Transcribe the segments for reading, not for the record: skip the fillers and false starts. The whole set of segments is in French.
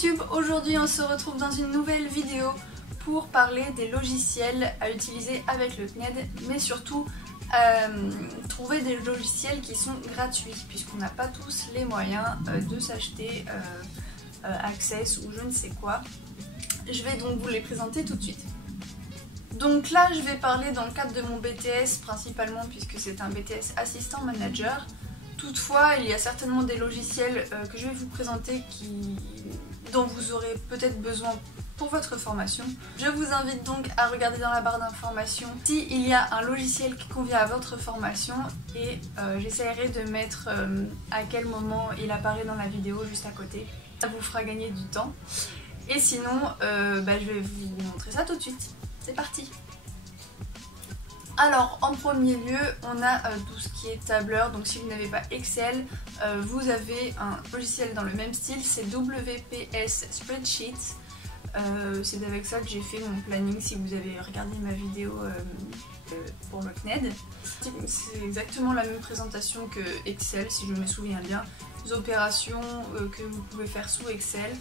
YouTube, aujourd'hui on se retrouve dans une nouvelle vidéo pour parler des logiciels à utiliser avec le CNED, mais surtout trouver des logiciels qui sont gratuits puisqu'on n'a pas tous les moyens de s'acheter Access ou je ne sais quoi. Je vais donc vous les présenter tout de suite. Donc là je vais parler dans le cadre de mon BTS principalement puisque c'est un BTS assistant manager. Toutefois il y a certainement des logiciels que je vais vous présenter dont vous aurez peut-être besoin pour votre formation. Je vous invite donc à regarder dans la barre d'informations s'il y a un logiciel qui convient à votre formation et j'essaierai de mettre à quel moment il apparaît dans la vidéo juste à côté. Ça vous fera gagner du temps. Et sinon, je vais vous montrer ça tout de suite. C'est parti! Alors en premier lieu on a tout ce qui est tableur, donc si vous n'avez pas Excel, vous avez un logiciel dans le même style, c'est WPS Spreadsheets. C'est avec ça que j'ai fait mon planning si vous avez regardé ma vidéo pour le CNED. C'est exactement la même présentation que Excel si je me souviens bien, des opérations que vous pouvez faire sous Excel,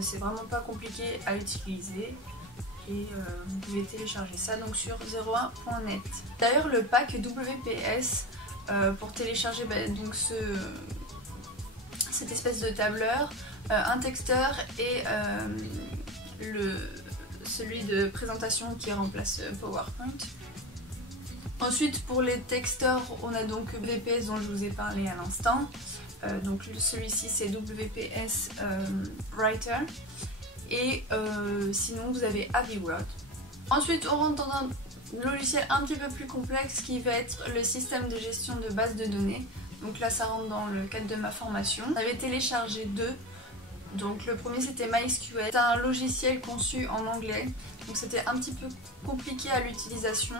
c'est vraiment pas compliqué à utiliser. Et vous pouvez télécharger ça donc sur 01.net. D'ailleurs le pack WPS pour télécharger donc cette espèce de tableur, un texteur et celui de présentation qui remplace PowerPoint. Ensuite pour les texteurs on a donc WPS dont je vous ai parlé à l'instant. Donc celui-ci c'est WPS Writer. Et sinon vous avez AviWord. Ensuite on rentre dans un logiciel un petit peu plus complexe qui va être le système de gestion de base de données. Donc là ça rentre dans le cadre de ma formation. J'avais téléchargé deux. Donc le premier c'était MySQL. C'est un logiciel conçu en anglais. Donc c'était un petit peu compliqué à l'utilisation.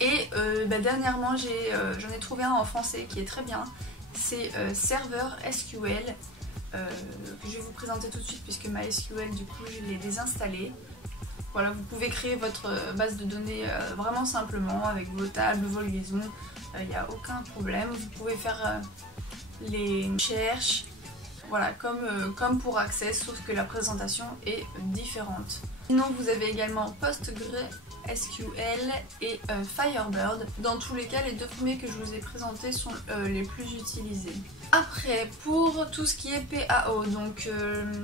Et dernièrement j'en ai trouvé un en français qui est très bien. C'est Server SQL. Que je vais vous présenter tout de suite puisque MySQL du coup je l'ai désinstallé. Voilà, vous pouvez créer votre base de données vraiment simplement avec vos tables, vos liaisons, il n'y a aucun problème. Vous pouvez faire les recherches, voilà, comme pour Access, sauf que la présentation est différente. Sinon vous avez également PostgreSQL et Firebird. Dans tous les cas, les deux premiers que je vous ai présentés sont les plus utilisés. Après, pour tout ce qui est PAO, donc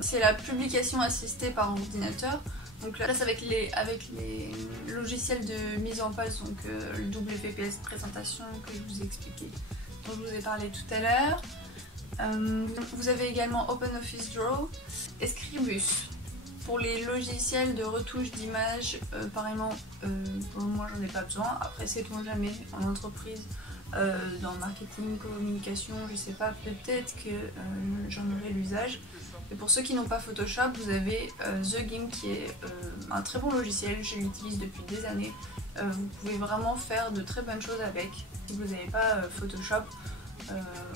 c'est la publication assistée par ordinateur. Donc là c'est avec les logiciels de mise en page, donc le WPS présentation que je vous ai expliqué, dont je vous ai parlé tout à l'heure. Vous avez également OpenOffice Draw et Scribus. Pour les logiciels de retouche d'images, pareillement, pour moi j'en ai pas besoin. Après sait-on jamais, en entreprise, dans le marketing, communication, je sais pas, peut-être que j'en aurai l'usage. Et pour ceux qui n'ont pas Photoshop, vous avez The Gimp qui est un très bon logiciel, je l'utilise depuis des années. Vous pouvez vraiment faire de très bonnes choses avec, si vous n'avez pas Photoshop.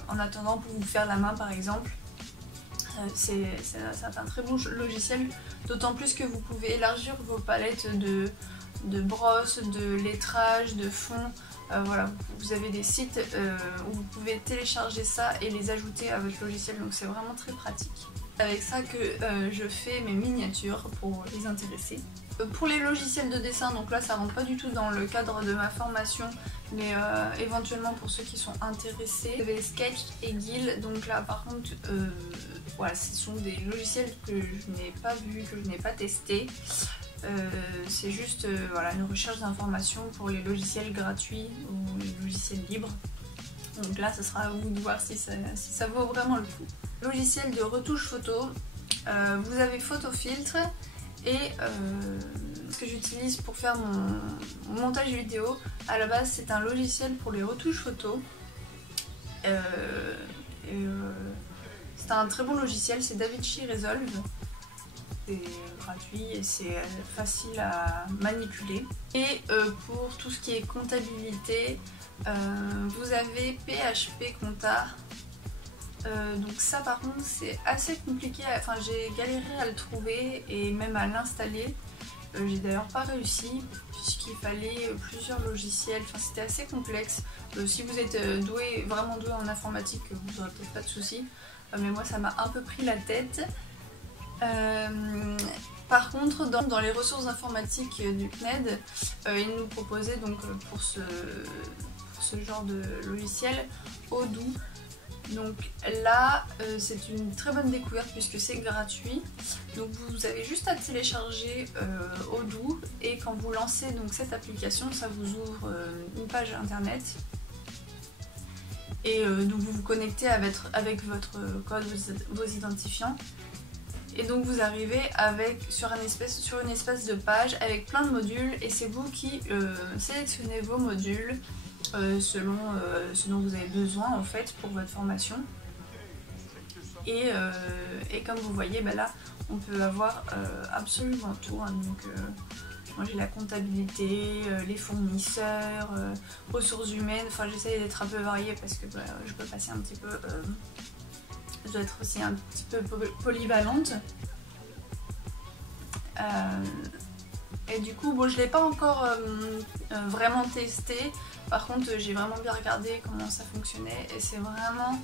En attendant, pour vous faire la main par exemple, c'est un très bon logiciel, d'autant plus que vous pouvez élargir vos palettes de brosses, de lettrage, de fond. Voilà, vous avez des sites où vous pouvez télécharger ça et les ajouter à votre logiciel, donc c'est vraiment très pratique. C'est avec ça que je fais mes miniatures pour les intéresser. Pour les logiciels de dessin, donc là ça rentre pas du tout dans le cadre de ma formation, mais éventuellement pour ceux qui sont intéressés, vous avez Sketch et Guild. Donc là par contre, voilà, ce sont des logiciels que je n'ai pas vus, que je n'ai pas testés. C'est juste voilà, une recherche d'informations pour les logiciels gratuits ou les logiciels libres. Donc là, ce sera à vous de voir si ça vaut vraiment le coup. Logiciel de retouche photo, vous avez Photofiltre et ce que j'utilise pour faire mon montage vidéo. À la base, c'est un logiciel pour les retouches photo. C'est un très bon logiciel, c'est DaVinci Resolve. C'est gratuit et c'est facile à manipuler. Et pour tout ce qui est comptabilité, vous avez PHP Compta. Donc ça par contre c'est assez compliqué, enfin j'ai galéré à le trouver et même à l'installer. J'ai d'ailleurs pas réussi puisqu'il fallait plusieurs logiciels, enfin c'était assez complexe. Si vous êtes vraiment doué en informatique, vous n'aurez peut-être pas de soucis. mais moi ça m'a un peu pris la tête. Par contre, dans les ressources informatiques du CNED, ils nous proposaient donc pour ce genre de logiciel Odoo. Donc là, c'est une très bonne découverte puisque c'est gratuit. Donc vous avez juste à télécharger Odoo et quand vous lancez donc cette application, ça vous ouvre une page internet. Et donc vous vous connectez avec votre code, vos identifiants. Et donc vous arrivez sur une espèce de page avec plein de modules et c'est vous qui sélectionnez vos modules selon ce dont vous avez besoin en fait pour votre formation. Et comme vous voyez, bah là on peut avoir absolument tout. Hein. Donc moi j'ai la comptabilité, les fournisseurs, ressources humaines, enfin j'essaye d'être un peu variée parce que bah, je peux passer un petit peu... je dois être aussi un petit peu polyvalente. Et du coup, bon, je ne l'ai pas encore vraiment testé. Par contre, j'ai vraiment bien regardé comment ça fonctionnait et c'est vraiment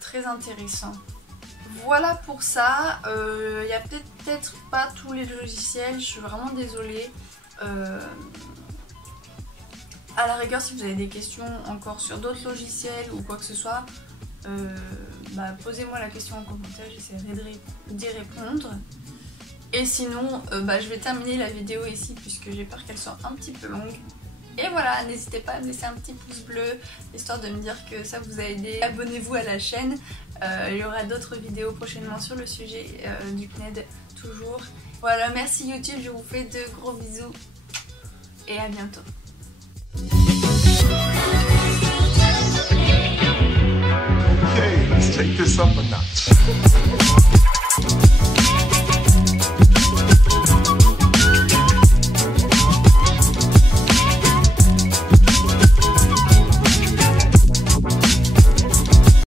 très intéressant. Voilà pour ça. Il n'y a peut-être pas tous les logiciels, je suis vraiment désolée. À la rigueur, si vous avez des questions encore sur d'autres logiciels ou quoi que ce soit, bah, posez-moi la question en commentaire, j'essaierai d'y répondre. Et sinon, bah, je vais terminer la vidéo ici puisque j'ai peur qu'elle soit un petit peu longue. Et voilà, n'hésitez pas à me laisser un petit pouce bleu, histoire de me dire que ça vous a aidé. Abonnez-vous à la chaîne, il y aura d'autres vidéos prochainement sur le sujet du CNED, toujours. Voilà, merci YouTube, je vous fais de gros bisous et à bientôt. Okay, let's take this up a notch.